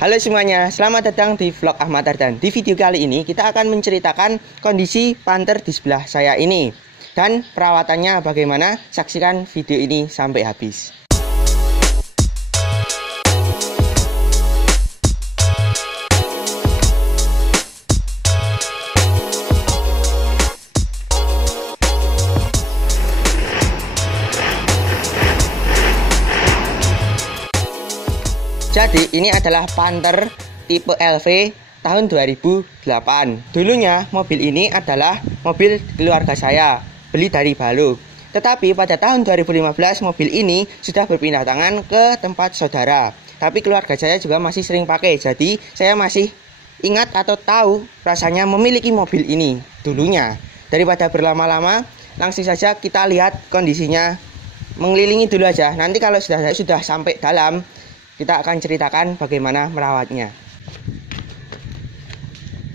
Halo semuanya, selamat datang di vlog Ahmad Ardan. Di video kali ini kita akan menceritakan kondisi Panther di sebelah saya ini dan perawatannya bagaimana. Saksikan video ini sampai habis. Jadi ini adalah Panther tipe LV tahun 2008. Dulunya mobil ini adalah mobil keluarga saya, beli dari Balo. Tetapi pada tahun 2015 mobil ini sudah berpindah tangan ke tempat saudara. Tapi keluarga saya juga masih sering pakai. Jadi saya masih ingat atau tahu rasanya memiliki mobil ini dulunya. Daripada berlama-lama, langsung saja kita lihat kondisinya, mengelilingi dulu aja. Nanti kalau sudah sampai dalam, kita akan ceritakan bagaimana merawatnya.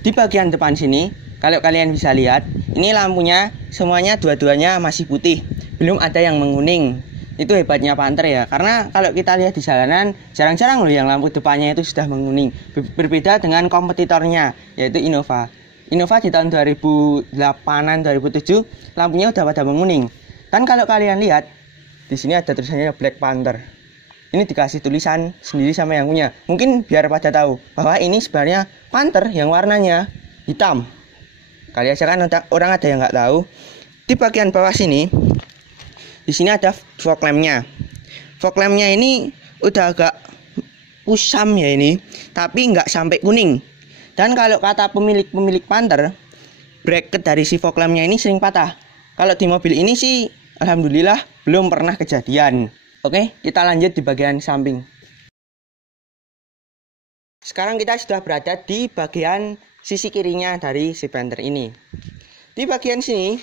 Di bagian depan sini, kalau kalian bisa lihat, ini lampunya semuanya dua-duanya masih putih, belum ada yang menguning. Itu hebatnya Panther ya, karena kalau kita lihat di jalanan jarang-jarang loh yang lampu depannya itu sudah menguning. Berbeda dengan kompetitornya, yaitu Innova. Innova di tahun 2008-an 2007 lampunya udah pada menguning. Dan kalau kalian lihat, di sini ada tulisannya Black Panther. Ini dikasih tulisan sendiri sama yang punya. Mungkin biar pada tahu bahwa ini sebenarnya Panther yang warnanya hitam. Kali aja kan orang ada yang nggak tahu. Di bagian bawah sini, di sini ada fog lampnya. Fog lampnya ini udah agak usam ya ini, tapi nggak sampai kuning. Dan kalau kata pemilik Panther, bracket dari si fog lampnya ini sering patah. Kalau di mobil ini sih, alhamdulillah belum pernah kejadian. Oke, kita lanjut di bagian samping. Sekarang kita sudah berada di bagian sisi kirinya dari si Panther ini. Di bagian sini,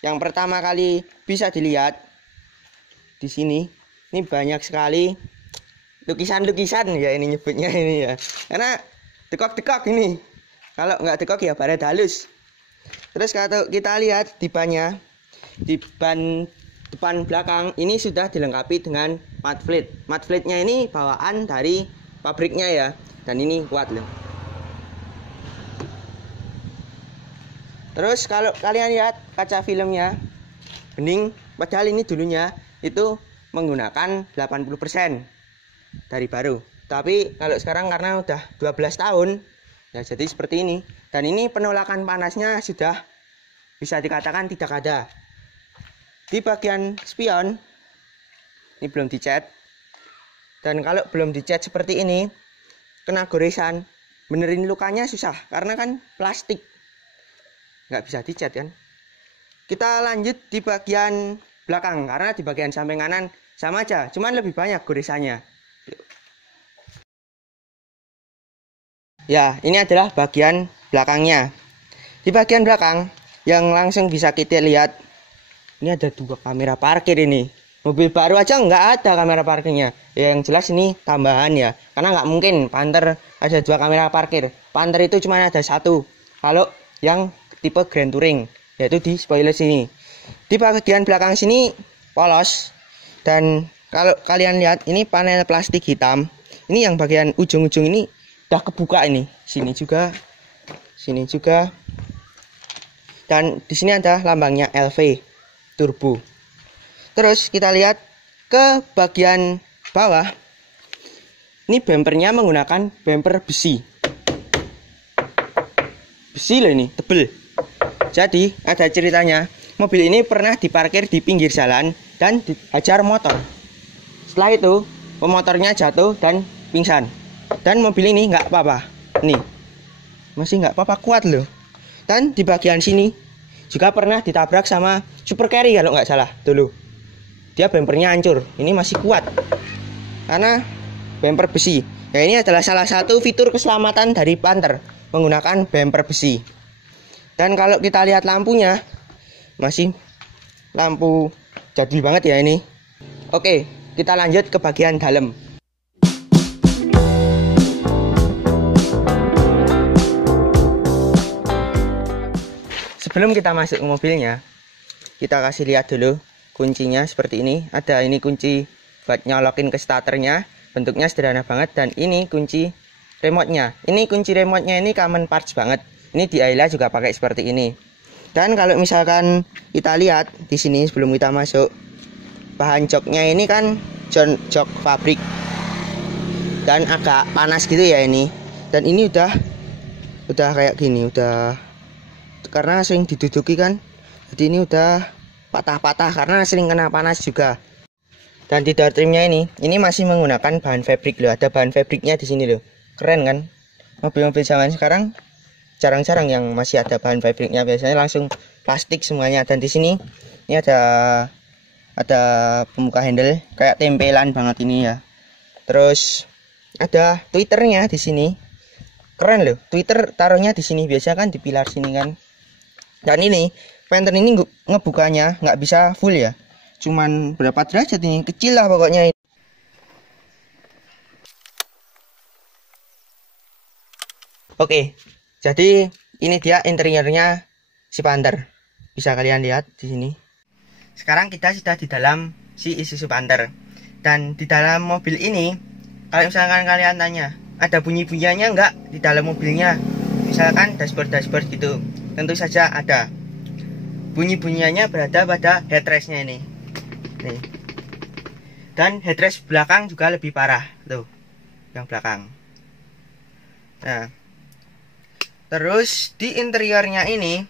yang pertama kali bisa dilihat di sini, ini banyak sekali lukisan-lukisan ya ini nyebutnya ini ya. Karena dekok-dekok ini. Kalau nggak dekok ya baret halus. Terus kalau kita lihat di bannya, di ban depan belakang ini sudah dilengkapi dengan mud flat. Mud flatnya ini bawaan dari pabriknya ya, dan ini kuat loh. Terus kalau kalian lihat kaca filmnya bening, padahal ini dulunya itu menggunakan 80% dari baru. Tapi kalau sekarang karena udah 12 tahun ya jadi seperti ini. Dan ini penolakan panasnya sudah bisa dikatakan tidak ada. Di bagian spion ini belum dicat, dan kalau belum dicat seperti ini kena goresan, benerin lukanya susah karena kan plastik, nggak bisa dicat kan. Kita lanjut di bagian belakang, karena di bagian samping kanan sama aja, cuman lebih banyak goresannya. Ya, ini adalah bagian belakangnya. Di bagian belakang yang langsung bisa kita lihat, ini ada 2 kamera parkir ini. Mobil baru aja nggak ada kamera parkirnya. Ya, yang jelas ini tambahan ya. Karena nggak mungkin Panther ada 2 kamera parkir. Panther itu cuma ada 1. Kalau yang tipe Grand Touring, yaitu di spoiler sini. Di bagian belakang sini polos. Dan kalau kalian lihat ini panel plastik hitam. Ini yang bagian ujung-ujung ini udah kebuka ini. Sini juga. Sini juga. Dan di sini ada lambangnya LV turbo. Terus kita lihat ke bagian bawah. Ini bumpernya menggunakan bumper besi. Besi loh ini, tebel. Jadi ada ceritanya. Mobil ini pernah diparkir di pinggir jalan dan dihajar motor. Setelah itu pemotornya jatuh dan pingsan. Dan mobil ini nggak apa-apa. Nih, masih nggak apa-apa, kuat loh. Dan di bagian sini juga pernah ditabrak sama Super Carry kalau nggak salah dulu. Dia bumpernya hancur. Ini masih kuat karena bumper besi. Ya, ini adalah salah satu fitur keselamatan dari Panther, menggunakan bumper besi. Dan kalau kita lihat lampunya, masih lampu jadul banget ya ini. Oke, kita lanjut ke bagian dalam. Sebelum kita masuk ke mobilnya, kita kasih lihat dulu kuncinya seperti ini. Ada ini kunci buat nyolokin ke starternya, bentuknya sederhana banget. Dan ini kunci remote-nya. Ini kunci remote-nya ini common parts banget. Ini di Ayla juga pakai seperti ini. Dan kalau misalkan kita lihat di sini sebelum kita masuk, bahan joknya ini kan jok pabrik. Dan agak panas gitu ya ini. Dan ini udah kayak gini, udah karena sering diduduki kan. Jadi ini udah patah-patah karena sering kena panas juga. Dan di door trimnya ini masih menggunakan bahan fabric loh. Ada bahan fabricnya di sini loh. Keren kan? Mobil-mobil zaman sekarang jarang-jarang yang masih ada bahan fabricnya. Biasanya langsung plastik semuanya. Dan di sini ini ada pembuka handle kayak tempelan banget ini ya. Terus ada twitternya di sini. Keren loh. Twitter taruhnya di sini. Biasanya kan di pilar sini kan. Dan ini Panther ini ngebukanya nggak bisa full ya, cuman berapa derajat ini, kecil lah pokoknya. Oke, jadi ini dia interiornya si Panther, bisa kalian lihat di sini. Sekarang kita sudah di dalam si Isuzu Panther, dan di dalam mobil ini kalau misalkan kalian tanya ada bunyi-bunyinya nggak di dalam mobilnya, misalkan dashboard gitu, tentu saja ada. Bunyi-bunyiannya berada pada headrestnya ini. Nih. Dan headrest belakang juga lebih parah tuh, yang belakang. Nah, terus di interiornya ini,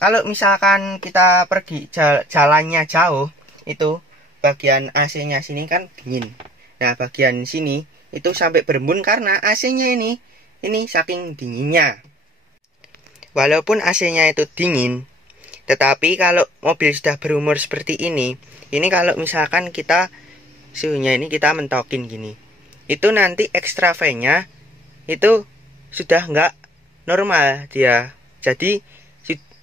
kalau misalkan kita pergi jalannya jauh, itu bagian AC-nya sini kan dingin. Nah, bagian sini itu sampai berembun karena AC-nya ini saking dinginnya. Walaupun AC-nya itu dingin, tetapi kalau mobil sudah berumur seperti ini kalau misalkan kita suhunya ini kita mentokin gini, itu nanti extra fan-nya itu sudah nggak normal dia. Jadi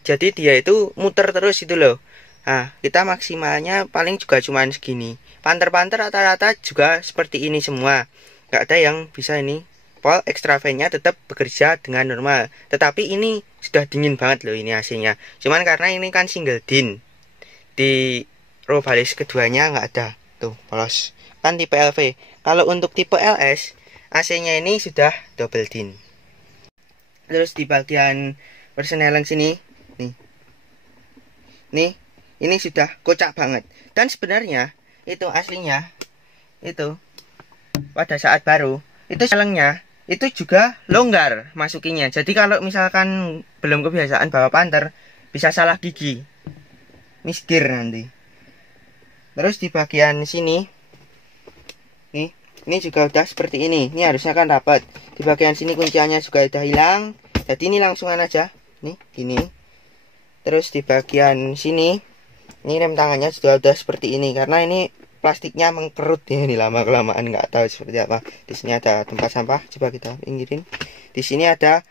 dia itu muter terus itu loh. Nah, kita maksimalnya paling juga cuman segini. Panther rata-rata juga seperti ini semua. Nggak ada yang bisa ini. Pol extra fan-nya tetap bekerja dengan normal. Tetapi ini sudah dingin banget loh ini AC-nya. Cuman karena ini kan single din. Di row baris keduanya nggak ada. Tuh, polos. Kan tipe LV. Kalau untuk tipe LS, AC-nya ini sudah double din. Terus di bagian persneling sini, nih, ini sudah kocak banget. Dan sebenarnya itu aslinya itu pada saat baru itu selengnya itu juga longgar masukinya. Jadi kalau misalkan belum kebiasaan bawa Panther, bisa salah gigi, miskir nanti. Terus di bagian sini ini juga udah seperti ini. Ini harusnya kan rapat. Di bagian sini kunciannya juga udah hilang. Jadi ini langsungan aja nih gini. Terus di bagian sini ini rem tangannya sudah seperti ini karena ini plastiknya mengkerut ya, ini lama kelamaan nggak tahu seperti apa. Di sini ada tempat sampah, coba kita pinggirin. Di sini ada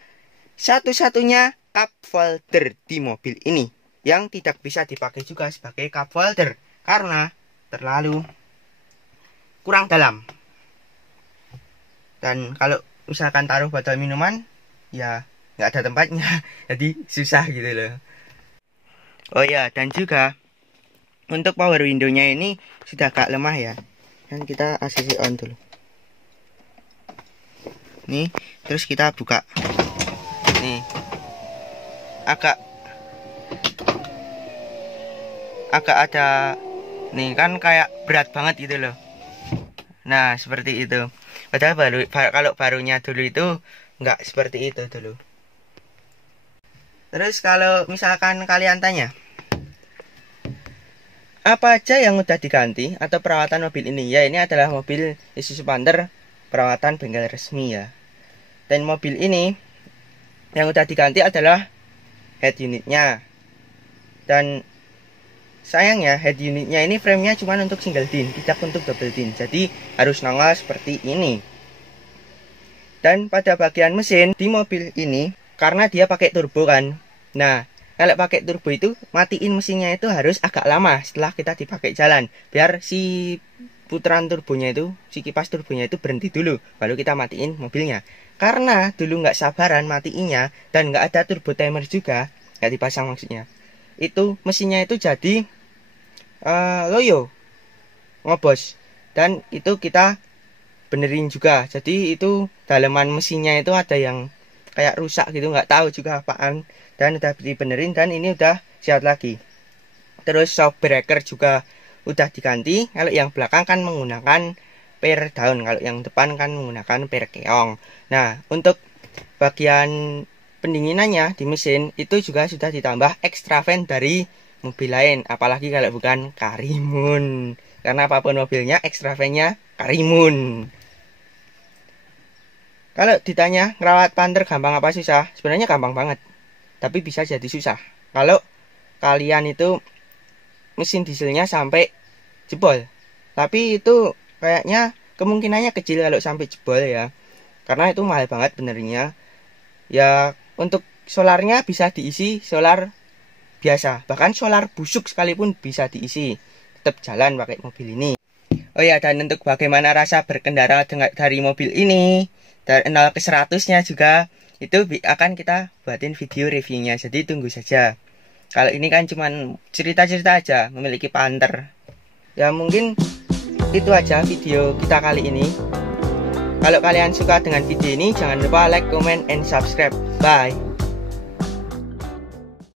satu-satunya cup holder di mobil ini yang tidak bisa dipakai juga sebagai cup holder karena terlalu kurang dalam. Dan kalau misalkan taruh botol minuman ya nggak ada tempatnya, jadi susah gitu loh. Oh ya, dan juga untuk power window-nya ini sudah agak lemah ya. Dan kita ACC on dulu. Nih, terus kita buka. Nih. Agak ada nih kan kayak berat banget gitu loh. Nah, seperti itu. Padahal kalau barunya dulu itu nggak seperti itu dulu. Terus kalau misalkan kalian tanya apa aja yang udah diganti atau perawatan mobil ini, ya ini adalah mobil Isuzu Panther perawatan bengkel resmi ya. Dan mobil ini yang udah diganti adalah head unitnya. Dan sayangnya head unitnya ini framenya cuma untuk single din, tidak untuk double din. Jadi harus nongol seperti ini. Dan pada bagian mesin di mobil ini, karena dia pakai turbo kan, nah kalau pakai turbo itu matiin mesinnya itu harus agak lama setelah kita dipakai jalan, biar si putaran turbonya itu, si kipas turbonya itu berhenti dulu, baru kita matiin mobilnya. Karena dulu nggak sabaran matiinnya dan nggak ada turbo timer juga, nggak dipasang maksudnya, itu mesinnya itu jadi loyo, ngobos, dan itu kita dibenerin juga. Jadi itu daleman mesinnya itu ada yang kayak rusak gitu, nggak tahu juga apaan, dan udah dibenerin dan ini udah sehat lagi. Terus shock breaker juga udah diganti. Kalau yang belakang kan menggunakan per daun, kalau yang depan kan menggunakan per keong. Nah, untuk bagian pendinginannya di mesin itu juga sudah ditambah extra fan dari mobil lain, apalagi kalau bukan Karimun, karena apapun mobilnya extra fan-nya Karimun. Kalau ditanya ngerawat Panther gampang apa susah, sebenarnya gampang banget, tapi bisa jadi susah kalau kalian itu mesin dieselnya sampai jebol. Tapi itu kayaknya kemungkinannya kecil kalau sampai jebol ya, karena itu mahal banget benernya. Ya, untuk solarnya bisa diisi solar biasa, bahkan solar busuk sekalipun bisa diisi, tetap jalan pakai mobil ini. Oh ya, dan untuk bagaimana rasa berkendara dari mobil ini dari 0 ke 100-nya juga itu akan kita buatin video reviewnya, jadi tunggu saja. Kalau ini kan cuman cerita-cerita aja memiliki Panther. Ya mungkin itu aja video kita kali ini. Kalau kalian suka dengan video ini, jangan lupa like, comment, and subscribe. Bye.